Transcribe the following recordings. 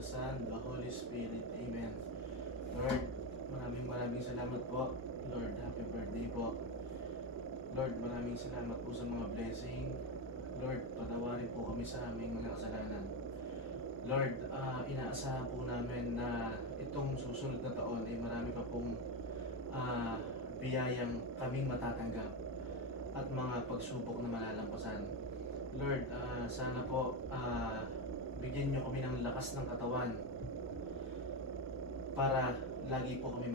the Son, the Holy Spirit. Amen. Lord, maraming salamat po. Lord, happy birthday po. Lord, maraming salamat po sa mga blessing. Lord, patawarin po kami sa aming mga kasalanan. Lord, inaasahan po namin na itong susunod na taon ay marami pa pong biyayang kaming matatanggap at mga pagsubok na malalampasan. Lord, sana po bigyan niyo kami ng lakas ng katawan para lagi po kami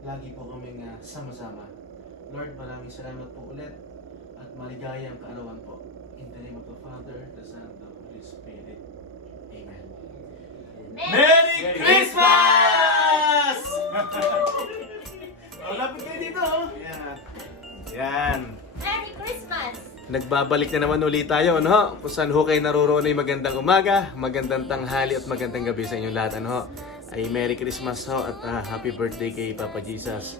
lagi po kaming sama-sama. Lord, maraming salamat po ulit at maligayang kaarawan po. In the name of the Father, the Son, and the Holy Spirit. Amen. Merry Christmas! Lapit kayo dito, oh. Yan. Merry Christmas! Nagbabalik na naman ulit tayo, ano? Kung saan ho kayo naroon ay magandang umaga, magandang tanghali at magandang gabi sa inyong lahat, ano? Ay Merry Christmas ho at Happy Birthday kay Papa Jesus.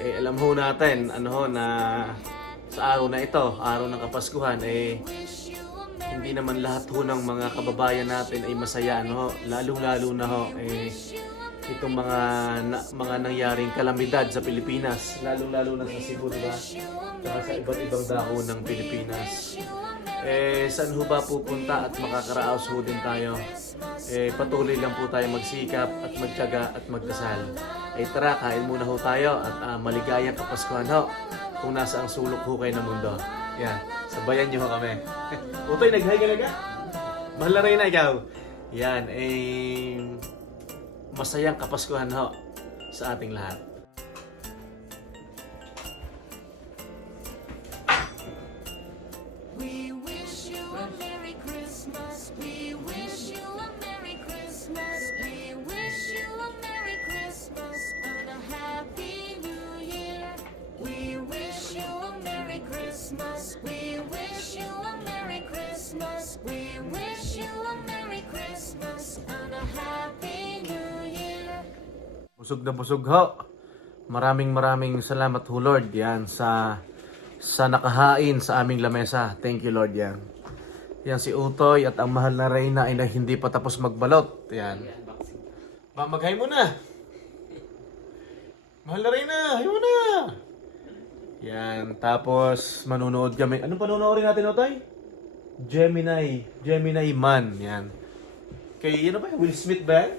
Alam ho natin, ano ho, na sa araw na ito, araw ng Kapaskuhan, hindi naman lahat ho ng mga kababayan natin ay masaya, ano ho? Lalo-lalo na ho, itong mga nangyaring kalamidad sa Pilipinas, lalo-lalo na sa Cebu, diba? Saka sa iba't ibang dako ng Pilipinas. Saan ho ba pupunta at makakaraos ho din tayo? Patuloy lang po tayo magsikap at magtiyaga at magdasal. Tara, kain muna ho tayo at maligayang Kapaskuhan ho kung nasa ang sulok ho kayo ng mundo. Yan, sabayan niyo ho kami. Utoy, nag-hi ka na ka? Mahal na rin na ikaw. Yan, masayang Kapaskuhan ho sa ating lahat. We wish you a Merry Christmas. We wish you a Merry Christmas. We wish you a Merry Christmas and a Happy New Year. We wish you a Merry Christmas. We wish you a Merry Christmas. We wish you a Merry Christmas and a Happy New Year. Busog na busog ho. Maraming salamat ho Lord yan sa nakahain sa aming lamesa. Thank you Lord yan. Yan si Utoy at ang mahal na Reyna ay na hindi pa tapos magbalot. Yan. Maghay mo na. Mahal na Reyna, hay mo na. Yan. Tapos manunood kami. Anong panunoodin natin Utoy? Gemini Man. Yan. Kay ano ba? Will Smith ba?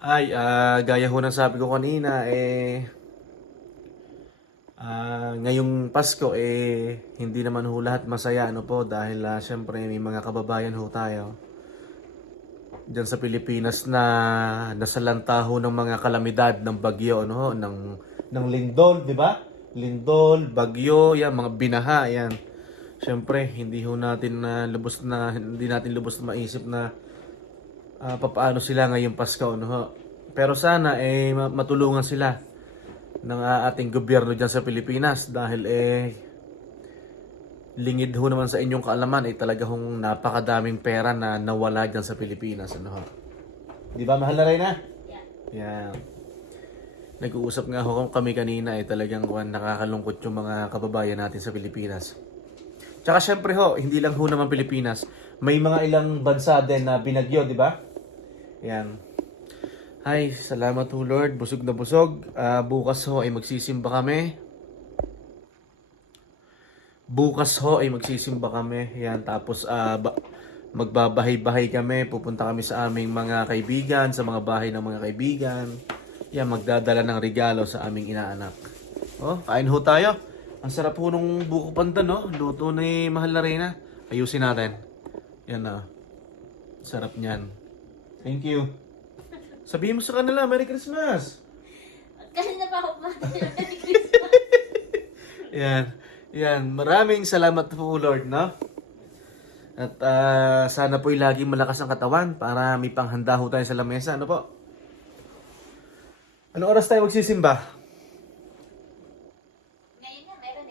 Ay, gaya ho ng sabi ko kanina, ngayong Pasko, hindi naman ho lahat masaya, ano po, dahil syempre may mga kababayan ho tayo dyan sa Pilipinas na nasalanta ho ng mga kalamidad ng bagyo, ano ho, ng lindol, di ba? Lindol, bagyo, yan, mga binaha, yan. Syempre, hindi natin lubos na maisip na papaano sila ngayong Pasko, no ho. Pero sana matulungan sila ng ating gobyerno diyan sa Pilipinas dahil lingid ho naman sa inyong kaalaman talaga hong napakadaming pera na nawala diyan sa Pilipinas, ano ho. Di ba mahal na rin na? Yeah. Nag-uusap nga ho kami kanina talagang nakakalungkot yung mga kababayan natin sa Pilipinas. Tsaka syempre ho, hindi lang ho naman Pilipinas. May mga ilang bansa din na binagyo, di ba? Yan. Ay, salamat ho Lord. Busog na busog. Bukas ho ay magsisimba kami. Yan. Tapos magbabahay-bahay kami. Pupunta kami sa aming mga kaibigan, sa mga bahay ng mga kaibigan. Yan, magdadala ng regalo sa aming inaanak. Oh, kain ho tayo. Ang sarap ho nung buko pandan, no? Luto ni Mahal na Reyna. Ayusin natin. Yan na. Sarap niyan. Thank you. Sabihin mo sa kanila, Merry Christmas! Kasi na pa ako Merry Christmas. Yan. Maraming salamat po, Lord, no? At sana po'y laging malakas ang katawan para may panghanda ho tayo sa lamesa. Ano po? Anong oras tayo magsisimba? Ngayon na, meron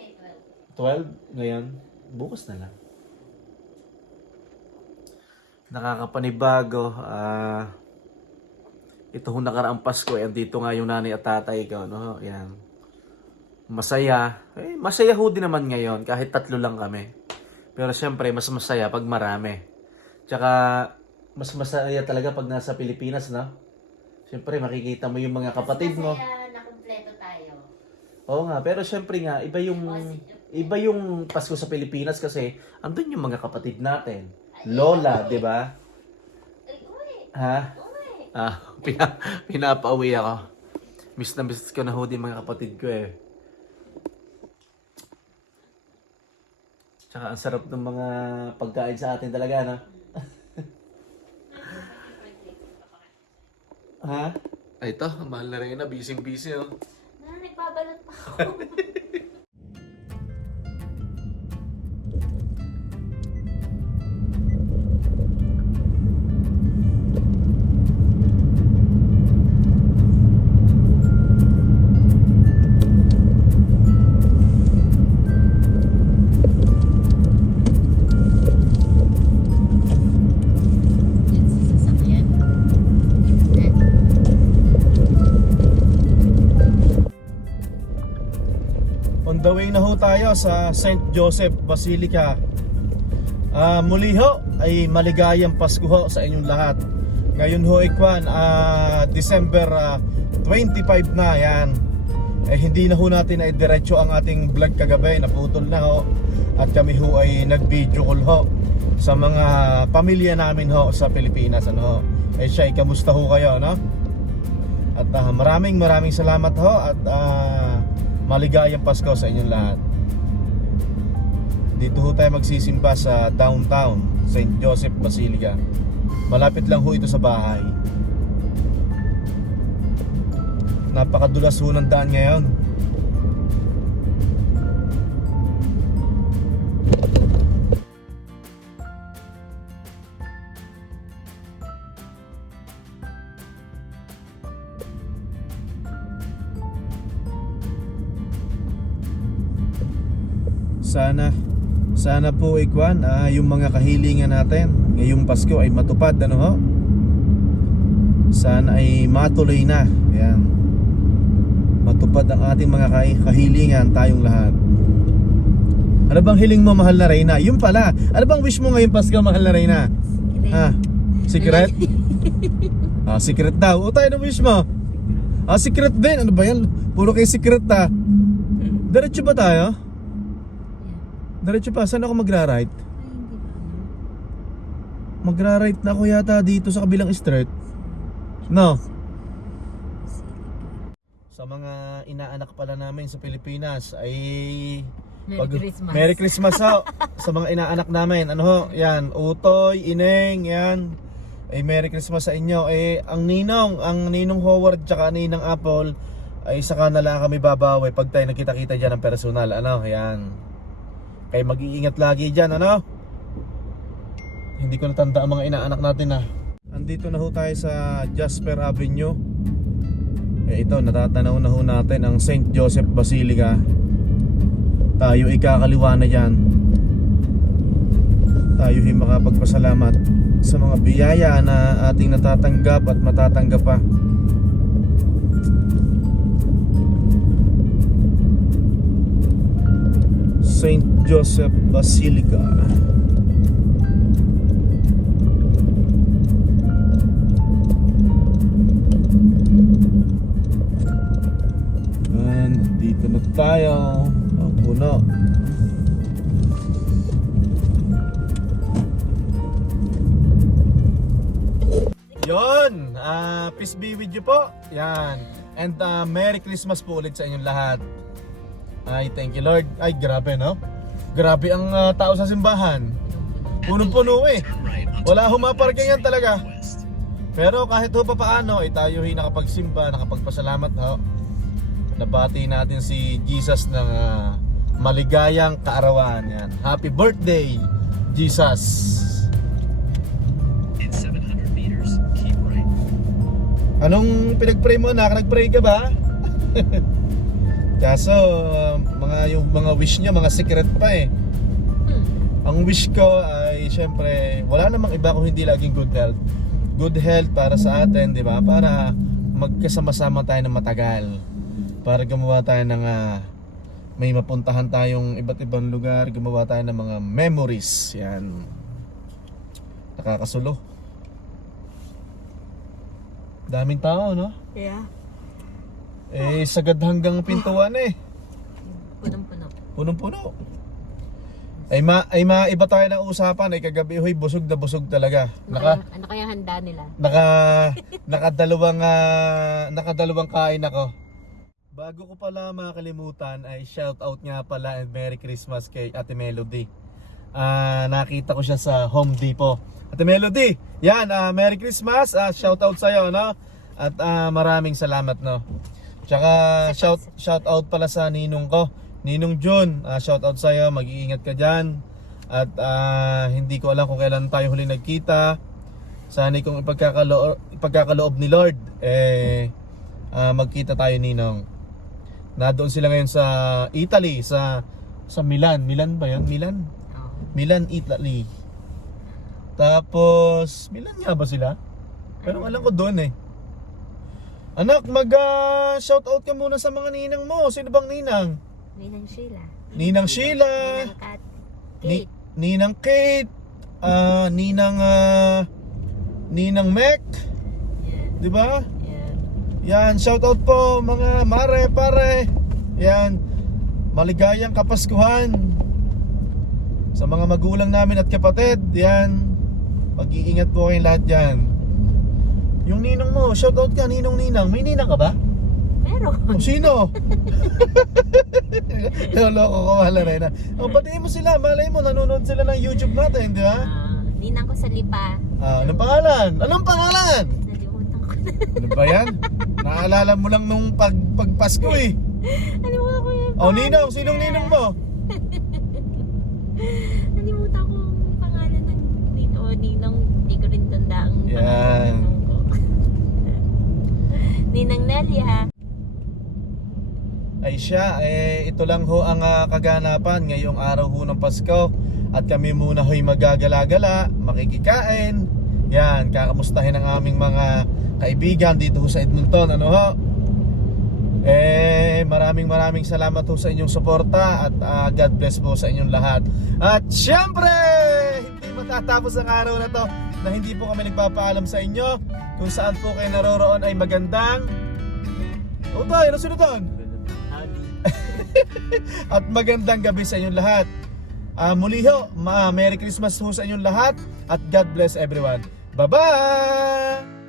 12. 12? Ngayon? Bukas na lang. Nakakapanibago. Ito hong nakaraang Pasko, andito nga yung nanay at tatay ko, no? Yan. Masaya. Masaya ho din naman ngayon, kahit 3 lang kami. Pero syempre, mas masaya pag marami. Tsaka, mas masaya talaga pag nasa Pilipinas, no? Syempre, makikita mo yung mga kapatid mo. Masaya na kumpleto tayo. Oo nga, pero syempre nga, iba yung Pasko sa Pilipinas kasi andun yung mga kapatid natin. Lola, di ba? Ay, uwi. Ha? Uwi. Pinapauwi ako. Miss na miss ko na ho din mga kapatid ko eh. Tsaka ang sarap ng mga pagkain sa atin talaga, no? Ha? Ay, ito, mahal na rin na. Busy-busy, oh. Nagbabalot pa ako. Yan sa sasakyan. On the way na ho tayo sa St. Joseph Basilica. Muli ho ay maligayang Pasko ho sa inyong lahat. Ngayon ho ikwan, December 25 na yan. Hindi na ho natin ay diretso ang ating vlog kagabi, naputol na ho. At kami ho ay nag-video call ho sa mga pamilya namin ho sa Pilipinas. Ano ho? Siya, kamusta ho kayo, no? At maraming salamat ho at maligayang Pasko sa inyong lahat. Dito ho tayo magsisimba sa downtown St. Joseph Basilica. Malapit lang ho ito sa bahay. Napakadulas ho ng daan ngayon. Sana po ikwan yung mga kahilingan natin ngayong Pasko ay matupad, ano ho? Sana ay matuloy na. Ayan. Matupad ang ating mga kahilingan, tayong lahat. Ano bang hiling mo, mahal na Reyna? Yung pala, ano bang wish mo ngayong Pasko, mahal na Reyna? Ha? Secret? Secret daw. O tayo ng wish mo? Secret din. Ano ba yan? Puro kayo secret ha. Diretso ba tayo? Diretso pa, saan ako magra-right? Magra-right na ako yata dito sa kabilang street. No? Sa mga inaanak pala namin sa Pilipinas ay Christmas. Merry Christmas ho. Sa mga inaanak namin, ano ho? Yan, Utoy, Ineng, yan. Ay Merry Christmas sa inyo. Ang Ninong Howard tsaka Ninang Apple ay saka na lang kami babawi pag tayo nakita-kita dyan ng personal. Ano? Yan. Kaya mag-iingat lagi dyan, ano? Hindi ko natanda ang mga inaanak natin, Andito na ho tayo sa Jasper Avenue. Ito, natatanaw na ho natin ang St. Joseph Basilica. Tayo ikakaliwa na dyan. Tayo ay makapagpasalamat sa mga biyaya na ating natatanggap at matatanggap pa. St. Joseph Basilica. And dito na tayo. Ang puno. Yon, peace be with you po. Yan. And Merry Christmas po ulit sa inyong lahat. Ay, thank you Lord. Ay, grabe no? Grabe ang tao sa simbahan. Punong-puno eh. Wala humaparking yan talaga. Pero kahit ho pa paano, ay tayo ay nakapagsimba, nakapagpasalamat ho. Nabati natin si Jesus ng maligayang kaarawan. Yan. Happy birthday, Jesus. Anong pinag-pray mo, anak? Nag-pray ka ba? Kaso, yung mga wish niya, mga secret pa eh. Ang wish ko ay syempre, wala namang iba kung hindi laging good health. Good health para sa atin, di ba? Para magkasama-sama tayo ng matagal. Para gumawa tayo ng may mapuntahan tayong iba't ibang lugar, gumawa tayo ng mga memories. Yan. Nakakasulo. Daming tao, no? Yeah. Eh, sagad hanggang pintuan eh. Punong-puno. Punong-puno. Ay iba tayo ng usapan. Ay kagabi, hoy, busog na busog talaga. Ano kaya handa nila? Nakadalawang kain ako. Bago ko pala makalimutan ay shout out nga pala and Merry Christmas kay Ate Melody. Nakita ko siya sa Home Depot. Ate Melody, yan, Merry Christmas. Shout out sa'yo, no? At maraming salamat, no? Tsaka shout out pala sa ninong ko, Ninong John. Shout out sa'yo, mag-iingat ka dyan. At hindi ko alam kung kailan tayo huli nagkita. Sana kung ipagkakaloob ni Lord, magkita tayo, Ninong. Doon sila ngayon sa Italy, sa Milan. Milan ba yun? Milan? Oh. Milan, Italy. Tapos, Milan nga ba sila? Pero alam ko doon eh. Anak, mag-shoutout ka muna sa mga ninang mo. Sino bang ninang? Ninang Sheila. Ninang Sheila. Ninang Kat. Kate. Ninang Kate. Ninang Mek. Yeah. Di ba? Yeah. Yan, shoutout po mga mare, pare. Yan, maligayang Kapaskuhan sa mga magulang namin at kapatid. Yan, mag-iingat po kayong lahat dyan. Yung ninong mo, shoutout ka, ninong-ninang. May ninang ka ba? Meron. O sino? Loko ko, wala rin. Batiin mo sila, malay mo, nanonood sila ng YouTube natin, di ba? Ninang ko sa Lipa. Anong pangalan? Anong pangalan? Nalimutan ko na. Ano ba yan? Naalala mo lang nung pagpasko eh. Nalimutan ko yung O ninong, sinong ninong mo? Nalimutan ko yung pangalan ng ninong. Hindi ko rin tanda ang Yan. pangalan ng ninong ko. Ninang Nelia. Ay siya, ito lang ho ang kaganapan ngayong araw ho ng Pasko. At kami muna ho'y magagala-gala, makikikain. Yan, kakamustahin ang aming mga kaibigan dito ho sa Edmonton. Ano ho? Maraming salamat ho sa inyong suporta. At God bless po sa inyong lahat. At syempre, hindi matatapos ang araw na to na hindi po kami nagpapaalam sa inyo. Kung saan po kayo naroroon ay magandang ano sunod doon? At magandang gabi sa inyong lahat. Muli ho, Merry Christmas ho sa inyong lahat. At God bless everyone. Bye-bye!